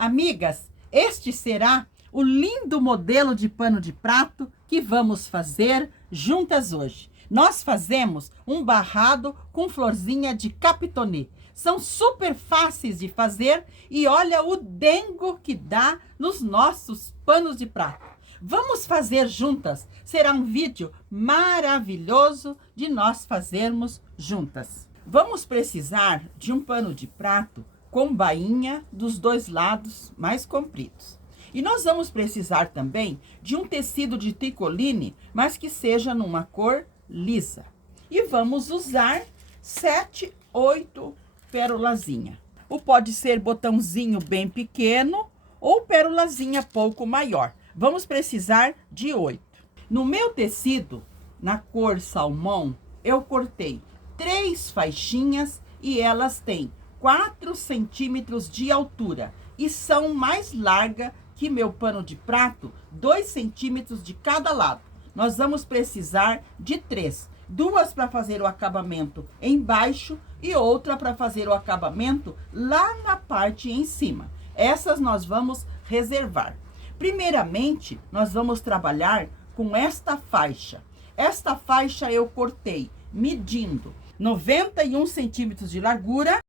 Amigas, este será o lindo modelo de pano de prato que vamos fazer juntas hoje. Nós fazemos um barrado com florzinha de capitone. São super fáceis de fazer e olha o dengo que dá nos nossos panos de prato. Vamos fazer juntas. Será um vídeo maravilhoso de nós fazermos juntas. Vamos precisar de um pano de prato com bainha dos dois lados mais compridos. E nós vamos precisar também de um tecido de tricoline, mas que seja numa cor lisa. E vamos usar 7, 8 pérolazinha. Ou pode ser botãozinho bem pequeno ou pérolazinha pouco maior. Vamos precisar de 8. No meu tecido, na cor salmão, eu cortei 3 faixinhas e elas têm 4 centímetros de altura e são mais larga que meu pano de prato, 2 centímetros de cada lado. Nós vamos precisar de 3. 2 para fazer o acabamento embaixo e outra para fazer o acabamento lá na parte em cima. Essas nós vamos reservar. Primeiramente, nós vamos trabalhar com esta faixa. Esta faixa eu cortei medindo 91 centímetros de largura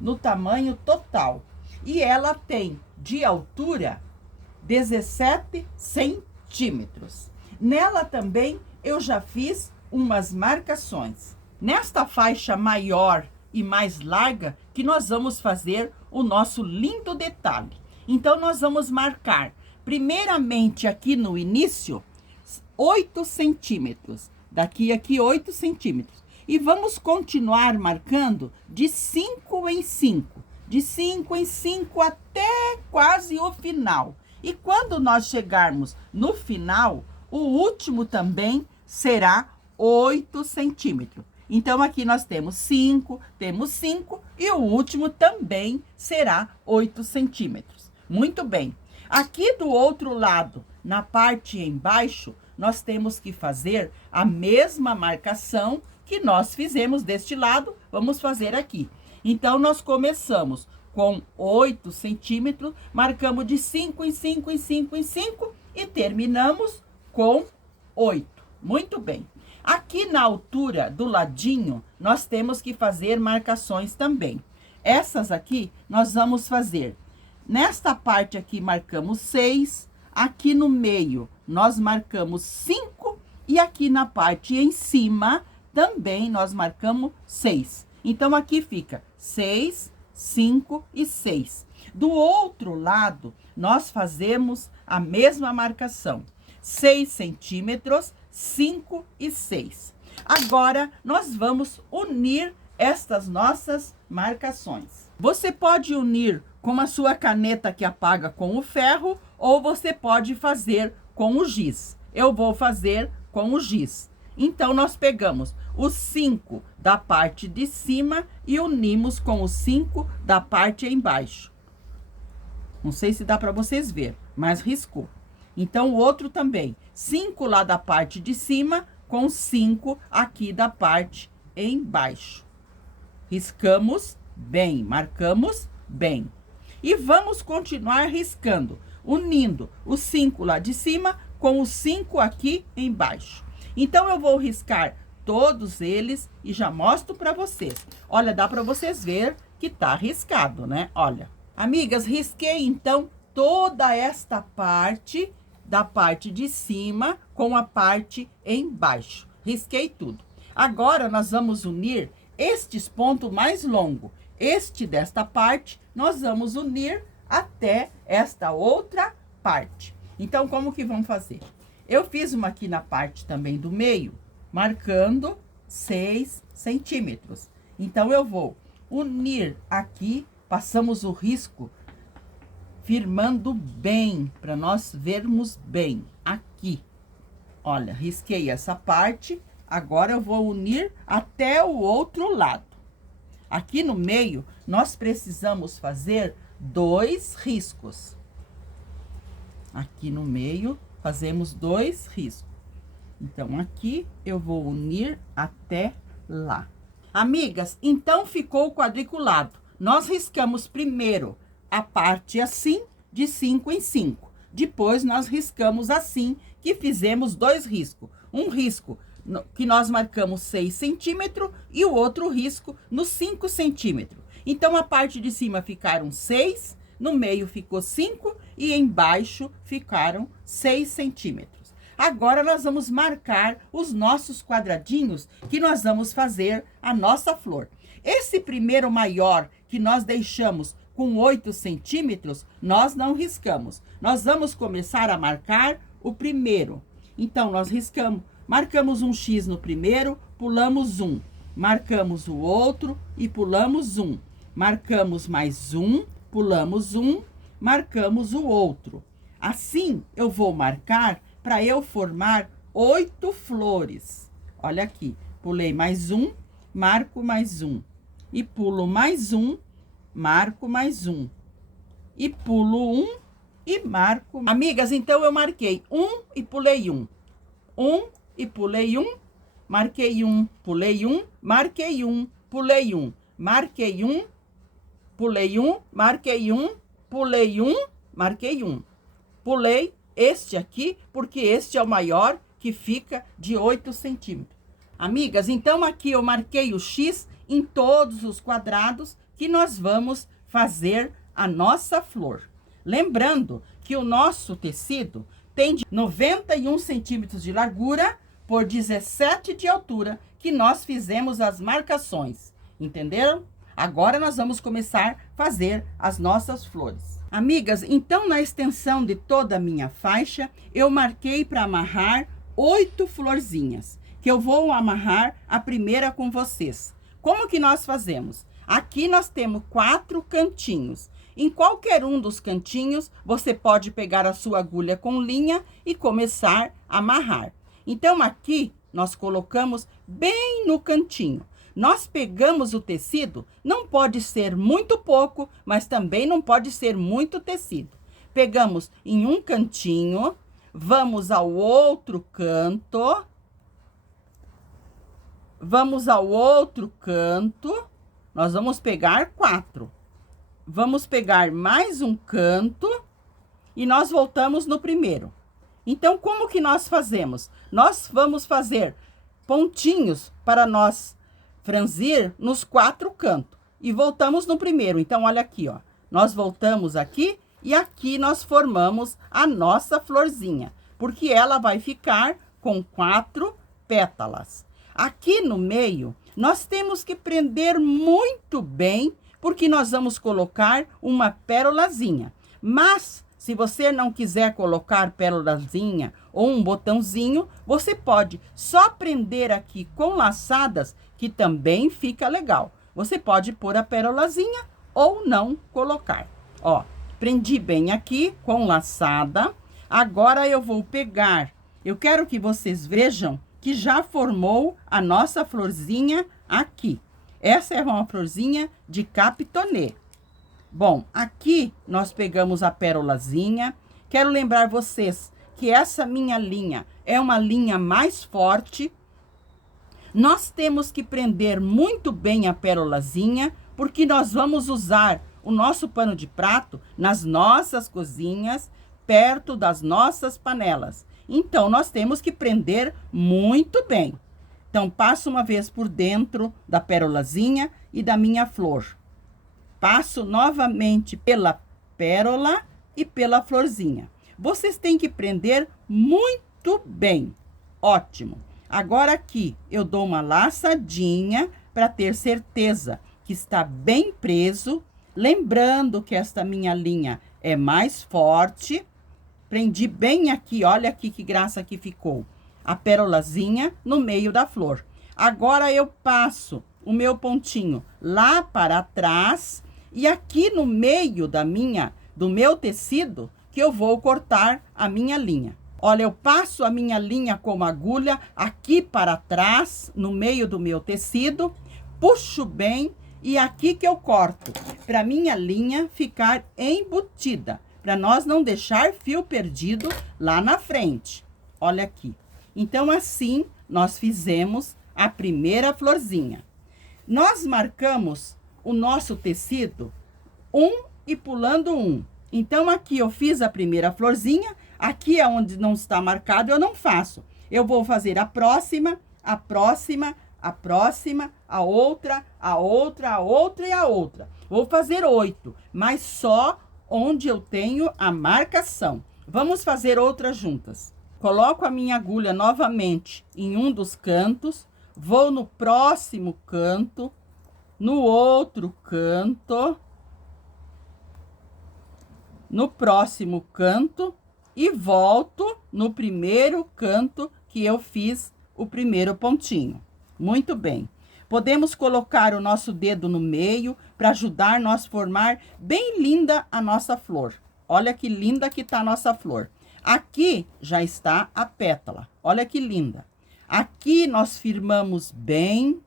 no tamanho total. E ela tem de altura 17 centímetros. Nela também eu já fiz umas marcações. Nesta faixa maior e mais larga que nós vamos fazer o nosso lindo detalhe. Então, nós vamos marcar primeiramente aqui no início 8 centímetros. Daqui aqui 8 centímetros. E vamos continuar marcando de 5 em 5. De 5 em 5 até quase o final. E quando nós chegarmos no final, o último também será 8 centímetros. Então, aqui nós temos 5 e o último também será 8 centímetros. Muito bem. Aqui do outro lado, na parte embaixo, nós temos que fazer a mesma marcação que nós fizemos deste lado, vamos fazer aqui. Então, nós começamos com 8 centímetros, marcamos de 5 em 5 em 5 em 5 e terminamos com 8. Muito bem. Aqui na altura do ladinho, nós temos que fazer marcações também. Essas aqui, nós vamos fazer. Nesta parte aqui, marcamos 6. Aqui no meio, nós marcamos 5. E aqui na parte em cima, também nós marcamos 6. Então, aqui fica 6, 5 e 6. Do outro lado, nós fazemos a mesma marcação. 6 centímetros, 5 e 6. Agora, nós vamos unir estas nossas marcações. Você pode unir com a sua caneta que apaga com o ferro, ou você pode fazer com o giz. Eu vou fazer com o giz. Então, nós pegamos os 5 da parte de cima e unimos com os 5 da parte embaixo. Não sei se dá para vocês ver, mas riscou. Então, o outro também. 5 lá da parte de cima com 5 aqui da parte embaixo. Riscamos bem, marcamos bem. E vamos continuar riscando, unindo os 5 lá de cima com os 5 aqui embaixo. Então, eu vou riscar todos eles e já mostro para vocês. Olha, dá para vocês ver que tá riscado, né? Olha. Amigas, risquei então toda esta parte da parte de cima com a parte embaixo. Risquei tudo. Agora, nós vamos unir estes pontos mais longos. Este desta parte, nós vamos unir até esta outra parte. Então, como que vamos fazer? Eu fiz uma aqui na parte também do meio, marcando 6 centímetros. Então, eu vou unir aqui, passamos o risco, firmando bem, para nós vermos bem aqui. Olha, risquei essa parte, agora eu vou unir até o outro lado. Aqui no meio, nós precisamos fazer 2 riscos. Aqui no meio, fazemos 2 riscos. Então, aqui eu vou unir até lá. Amigas, então ficou quadriculado. Nós riscamos primeiro a parte assim, de 5 em 5. Depois, nós riscamos assim, que fizemos 2 riscos. Um risco que nós marcamos 6 centímetros e o outro risco nos 5 centímetros. Então, a parte de cima ficaram 6, no meio ficou 5 e embaixo ficaram 6 centímetros. Agora, nós vamos marcar os nossos quadradinhos que nós vamos fazer a nossa flor. Esse primeiro maior que nós deixamos com 8 centímetros, nós não riscamos. Nós vamos começar a marcar o primeiro. Então, nós riscamos, marcamos um X no primeiro, pulamos um. Marcamos o outro e pulamos um. Marcamos mais um, pulamos um, marcamos o outro. Assim, eu vou marcar para eu formar 8 flores. Olha aqui, pulei mais um, marco mais um. E pulo mais um, marco mais um. E pulo um e marco. Amigas, então eu marquei um e pulei um. Um e pulei um, marquei um, pulei um, marquei um, pulei um. Marquei um, pulei um, marquei um, pulei um, marquei um. Pulei este aqui, porque este é o maior, que fica de 8 centímetros. Amigas, então aqui eu marquei o X em todos os quadrados que nós vamos fazer a nossa flor. Lembrando que o nosso tecido tem de 91 centímetros de largura por 17 de altura, que nós fizemos as marcações. Entenderam? Agora nós vamos começar a fazer as nossas flores. Amigas, então na extensão de toda a minha faixa, eu marquei para amarrar 8 florzinhas, que eu vou amarrar a primeira com vocês. Como que nós fazemos? Aqui nós temos 4 cantinhos. Em qualquer um dos cantinhos, você pode pegar a sua agulha com linha e começar a amarrar. Então, aqui nós colocamos bem no cantinho. Nós pegamos o tecido, não pode ser muito pouco, mas também não pode ser muito tecido. Pegamos em um cantinho, vamos ao outro canto. Vamos ao outro canto, nós vamos pegar 4. Vamos pegar mais um canto e nós voltamos no primeiro. Então, como que nós fazemos? Nós vamos fazer pontinhos para nós franzir nos 4 cantos. E voltamos no primeiro. Então, olha aqui, ó. Nós voltamos aqui e aqui nós formamos a nossa florzinha. Porque ela vai ficar com 4 pétalas. Aqui no meio, nós temos que prender muito bem, porque nós vamos colocar uma pérolazinha. Mas, se você não quiser colocar pérolazinha ou um botãozinho, você pode só prender aqui com laçadas, que também fica legal. Você pode pôr a pérolazinha ou não colocar. Ó, prendi bem aqui com laçada. Agora eu vou pegar, eu quero que vocês vejam que já formou a nossa florzinha aqui. Essa é uma florzinha de capitonê. Bom, aqui nós pegamos a pérolazinha. Quero lembrar vocês que essa minha linha é uma linha mais forte. Nós temos que prender muito bem a pérolazinha, porque nós vamos usar o nosso pano de prato nas nossas cozinhas, perto das nossas panelas. Então, nós temos que prender muito bem. Então, passo uma vez por dentro da pérolazinha e da minha flor. Passo novamente pela pérola e pela florzinha. Vocês têm que prender muito bem. Ótimo. Agora aqui, eu dou uma laçadinha para ter certeza que está bem preso. Lembrando que esta minha linha é mais forte. Prendi bem aqui, olha aqui que graça que ficou. A pérolazinha no meio da flor. Agora eu passo o meu pontinho lá para trás e aqui no meio do meu tecido que eu vou cortar a minha linha. Olha, eu passo a minha linha com agulha aqui para trás, no meio do meu tecido, puxo bem e aqui que eu corto, para minha linha ficar embutida, para nós não deixar fio perdido lá na frente. Olha aqui. Então, assim, nós fizemos a primeira florzinha. Nós marcamos o nosso tecido 1 e pulando um. Então, aqui eu fiz a primeira florzinha, aqui é onde não está marcado, eu não faço. Eu vou fazer a próxima, a próxima, a próxima, a outra, a outra, a outra e a outra. Vou fazer 8, mas só onde eu tenho a marcação. Vamos fazer outras juntas. Coloco a minha agulha novamente em um dos cantos, vou no próximo canto, no outro canto, no próximo canto e volto no primeiro canto que eu fiz o primeiro pontinho. Muito bem. Podemos colocar o nosso dedo no meio para ajudar nós a formar bem linda a nossa flor. Olha que linda que tá a nossa flor. Aqui já está a pétala. Olha que linda. Aqui nós firmamos bem,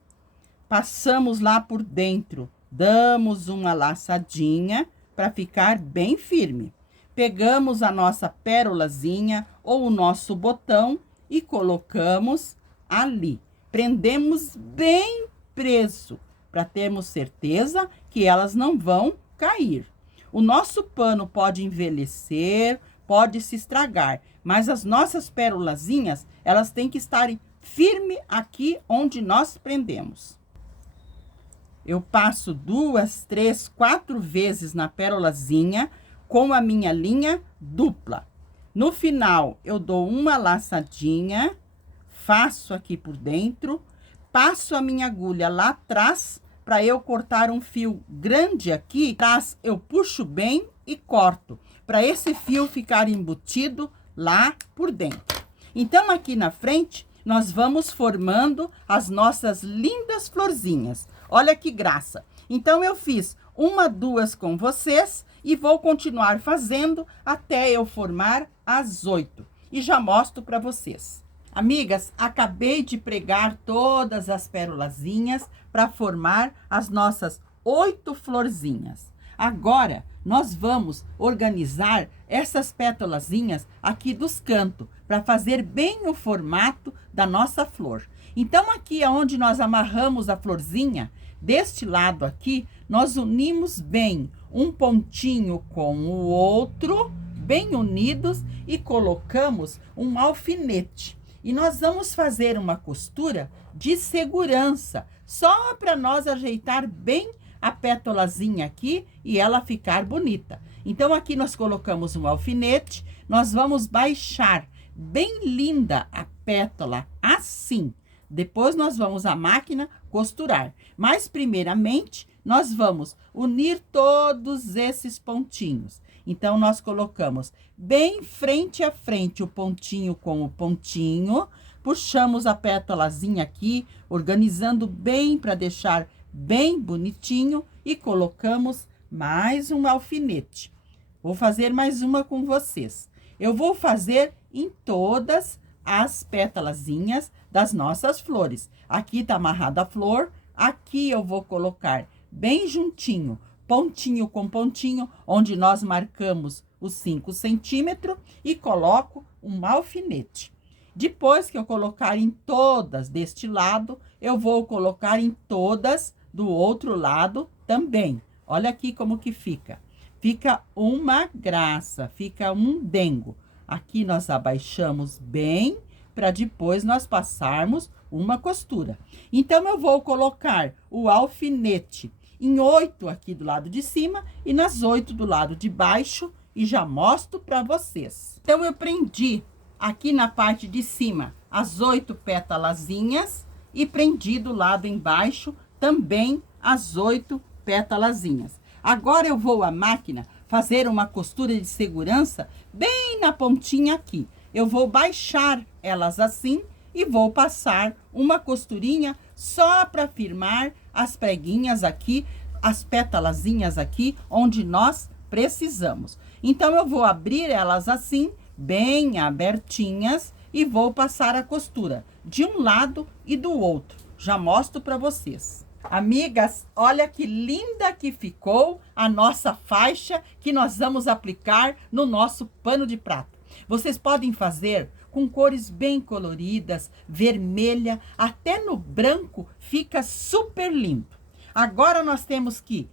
passamos lá por dentro, damos uma laçadinha para ficar bem firme. Pegamos a nossa pérolazinha ou o nosso botão e colocamos ali. Prendemos bem preso, para termos certeza que elas não vão cair. O nosso pano pode envelhecer, pode se estragar, mas as nossas pérolazinhas, elas têm que estar firme aqui onde nós prendemos. Eu passo 2, 3, 4 vezes na pérolazinha com a minha linha dupla. No final, eu dou uma laçadinha, faço aqui por dentro, passo a minha agulha lá atrás, para eu cortar um fio grande aqui, atrás eu puxo bem e corto, para esse fio ficar embutido lá por dentro. Então, aqui na frente, nós vamos formando as nossas lindas florzinhas. Olha que graça! Então, eu fiz 1, 2 com vocês e vou continuar fazendo até eu formar as 8. E já mostro para vocês. Amigas, acabei de pregar todas as pérolazinhas para formar as nossas 8 florzinhas. Agora, nós vamos organizar essas pétalazinhas aqui dos cantos, para fazer bem o formato da nossa flor. Então, aqui é onde nós amarramos a florzinha, deste lado aqui, nós unimos bem um pontinho com o outro, bem unidos, e colocamos um alfinete. E nós vamos fazer uma costura de segurança, só para nós ajeitar bem a pétalazinha aqui e ela ficar bonita. Então, aqui nós colocamos um alfinete, nós vamos baixar bem linda a pétala, assim. Depois, nós vamos à máquina costurar. Mas, primeiramente, nós vamos unir todos esses pontinhos. Então, nós colocamos bem frente a frente o pontinho com o pontinho, puxamos a pétalazinha aqui, organizando bem para deixar bem bonitinho e colocamos mais um alfinete. Vou fazer mais uma com vocês. Eu vou fazer em todas as pétalazinhas das nossas flores. Aqui tá amarrada a flor, aqui eu vou colocar bem juntinho, pontinho com pontinho, onde nós marcamos os 5 centímetros e coloco um alfinete. Depois que eu colocar em todas deste lado, eu vou colocar em todas do outro lado também. Olha aqui como que fica. Fica uma graça, fica um dengo. Aqui nós abaixamos bem, para depois nós passarmos uma costura. Então, eu vou colocar o alfinete em 8 aqui do lado de cima e nas 8 do lado de baixo e já mostro para vocês. Então, eu prendi aqui na parte de cima as 8 pétalazinhas e prendi do lado embaixo também as 8 pétalazinhas. Agora, eu vou à máquina fazer uma costura de segurança bem na pontinha aqui. Eu vou baixar elas assim e vou passar uma costurinha só para firmar as preguinhas aqui, as pétalazinhas aqui, onde nós precisamos. Então, eu vou abrir elas assim, bem abertinhas, e vou passar a costura de um lado e do outro. Já mostro para vocês. Amigas, olha que linda que ficou a nossa faixa que nós vamos aplicar no nosso pano de prata. Vocês podem fazer com cores bem coloridas, vermelha, até no branco fica super lindo. Agora nós temos que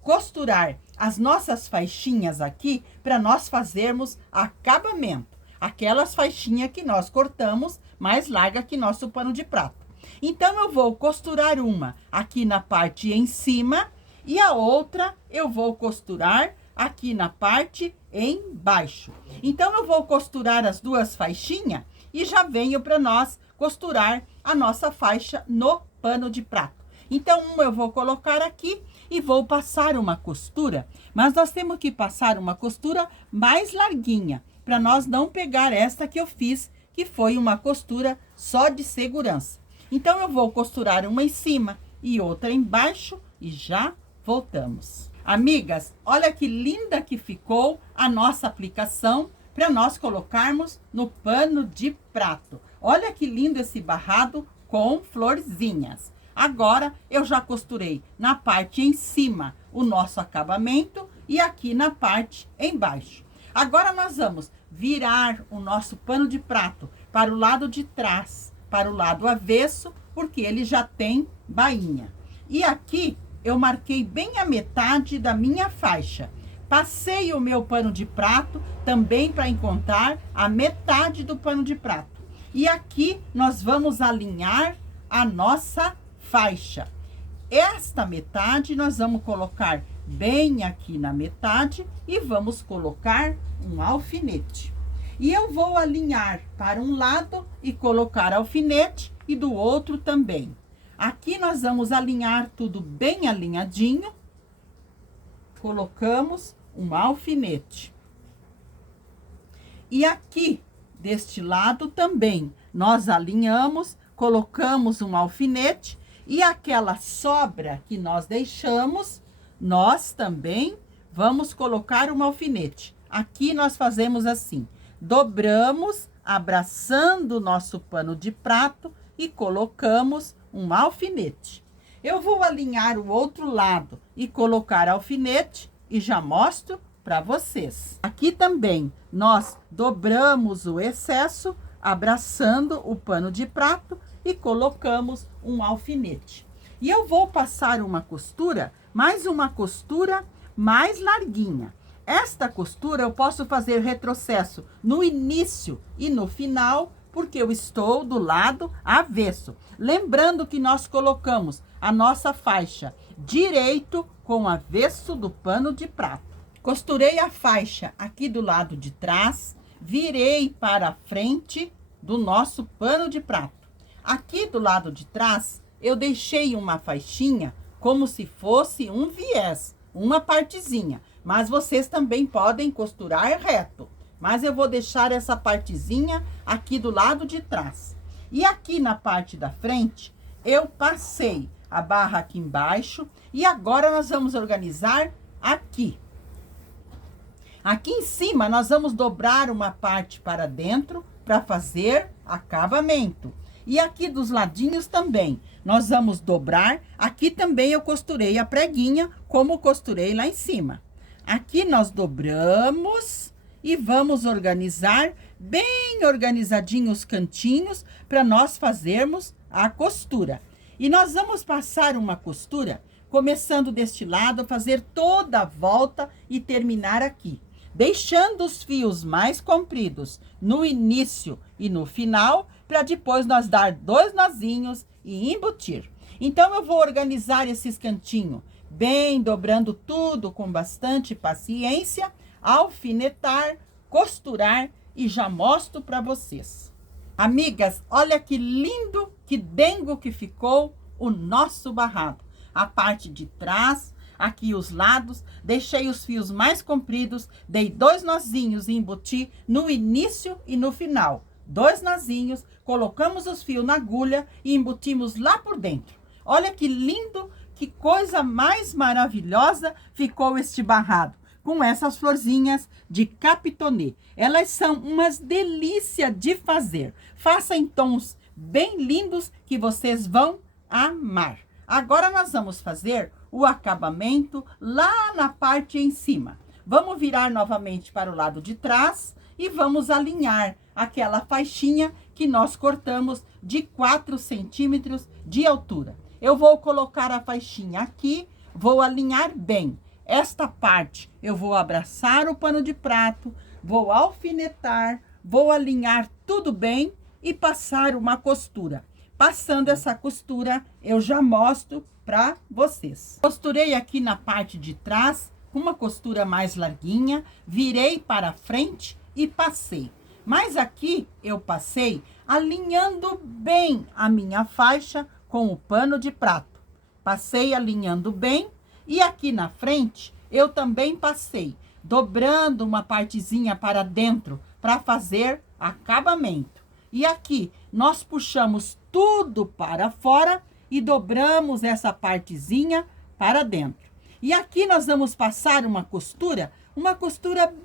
costurar as nossas faixinhas aqui para nós fazermos acabamento. Aquelas faixinhas que nós cortamos mais larga que nosso pano de prato. Então, eu vou costurar uma aqui na parte em cima e a outra eu vou costurar aqui na parte embaixo. Então, eu vou costurar as duas faixinhas e já venho para nós costurar a nossa faixa no pano de prato. Então, uma eu vou colocar aqui e vou passar uma costura, mas nós temos que passar uma costura mais larguinha, para nós não pegar esta que eu fiz, que foi uma costura só de segurança. Então, eu vou costurar uma em cima e outra embaixo e já voltamos. Amigas, olha que linda que ficou a nossa aplicação para nós colocarmos no pano de prato. Olha que lindo esse barrado com florzinhas. Agora, eu já costurei na parte em cima o nosso acabamento e aqui na parte embaixo. Agora, nós vamos virar o nosso pano de prato para o lado de trás, para o lado avesso, porque ele já tem bainha. E aqui, eu marquei bem a metade da minha faixa. Passei o meu pano de prato também para encontrar a metade do pano de prato. E aqui, nós vamos alinhar a nossa faixa. Esta metade nós vamos colocar bem aqui na metade e vamos colocar um alfinete. E eu vou alinhar para um lado e colocar alfinete e do outro também. Aqui nós vamos alinhar tudo bem alinhadinho. Colocamos um alfinete. E aqui deste lado também nós alinhamos, colocamos um alfinete. E aquela sobra que nós deixamos, nós também vamos colocar um alfinete. Aqui nós fazemos assim, dobramos, abraçando o nosso pano de prato e colocamos um alfinete. Eu vou alinhar o outro lado e colocar alfinete e já mostro para vocês. Aqui também nós dobramos o excesso, abraçando o pano de prato e colocamos um alfinete. E eu vou passar uma costura, mais uma costura mais larguinha. Esta costura eu posso fazer retrocesso no início e no final, porque eu estou do lado avesso. Lembrando que nós colocamos a nossa faixa direito com o avesso do pano de prato. Costurei a faixa aqui do lado de trás, virei para a frente do nosso pano de prato. Aqui do lado de trás, eu deixei uma faixinha como se fosse um viés, uma partezinha. Mas vocês também podem costurar reto. Mas eu vou deixar essa partezinha aqui do lado de trás. E aqui na parte da frente, eu passei a barra aqui embaixo. E agora nós vamos organizar aqui. Aqui em cima, nós vamos dobrar uma parte para dentro para fazer acabamento. E aqui dos ladinhos também, nós vamos dobrar. Aqui também eu costurei a preguinha, como costurei lá em cima. Aqui nós dobramos e vamos organizar bem organizadinho os cantinhos para nós fazermos a costura. E nós vamos passar uma costura, começando deste lado, fazer toda a volta e terminar aqui. Deixando os fios mais compridos no início e no final, para depois nós dar 2 nozinhos e embutir. Então, eu vou organizar esses cantinhos bem, dobrando tudo com bastante paciência, alfinetar, costurar e já mostro para vocês. Amigas, olha que lindo, que dengo que ficou o nosso barrado. A parte de trás, aqui os lados, deixei os fios mais compridos, dei 2 nozinhos e embuti no início e no final. 2 nozinhos, colocamos os fios na agulha e embutimos lá por dentro. Olha que lindo, que coisa mais maravilhosa ficou este barrado, com essas florzinhas de capitonê. Elas são umas delícias de fazer. Faça em tons bem lindos que vocês vão amar. Agora nós vamos fazer o acabamento lá na parte em cima. Vamos virar novamente para o lado de trás e vamos alinhar aquela faixinha que nós cortamos de 4 centímetros de altura. Eu vou colocar a faixinha aqui, vou alinhar bem. esta parte eu vou abraçar o pano de prato, vou alfinetar, vou alinhar tudo bem e passar uma costura. Passando essa costura, eu já mostro para vocês. Costurei aqui na parte de trás, com uma costura mais larguinha, virei para frente e passei. Mas aqui eu passei alinhando bem a minha faixa com o pano de prato. Passei alinhando bem e aqui na frente eu também passei, dobrando uma partezinha para dentro para fazer acabamento. E aqui nós puxamos tudo para fora e dobramos essa partezinha para dentro. E aqui nós vamos passar uma costura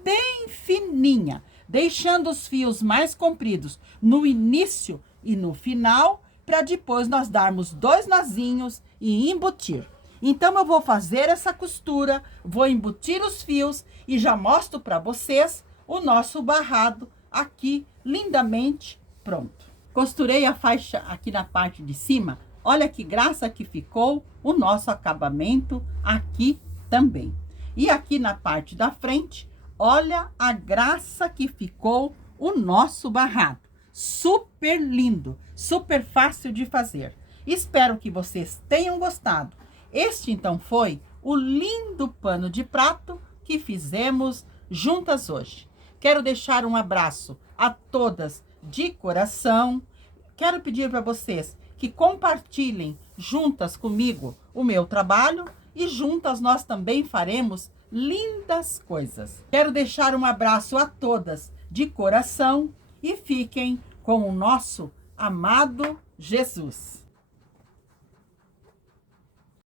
bem fininha, deixando os fios mais compridos no início e no final, para depois nós darmos 2 nozinhos e embutir. Então eu vou fazer essa costura, vou embutir os fios e já mostro para vocês o nosso barrado aqui lindamente pronto. Costurei a faixa aqui na parte de cima. Olha que graça que ficou o nosso acabamento aqui também. E aqui na parte da frente, olha a graça que ficou o nosso barrado. Super lindo, super fácil de fazer. Espero que vocês tenham gostado. Este então foi o lindo pano de prato que fizemos juntas hoje. Quero deixar um abraço a todas de coração. Quero pedir para vocês que compartilhem juntas comigo o meu trabalho e juntas nós também faremos lindas coisas. Quero deixar um abraço a todas de coração e fiquem com o nosso amado Jesus.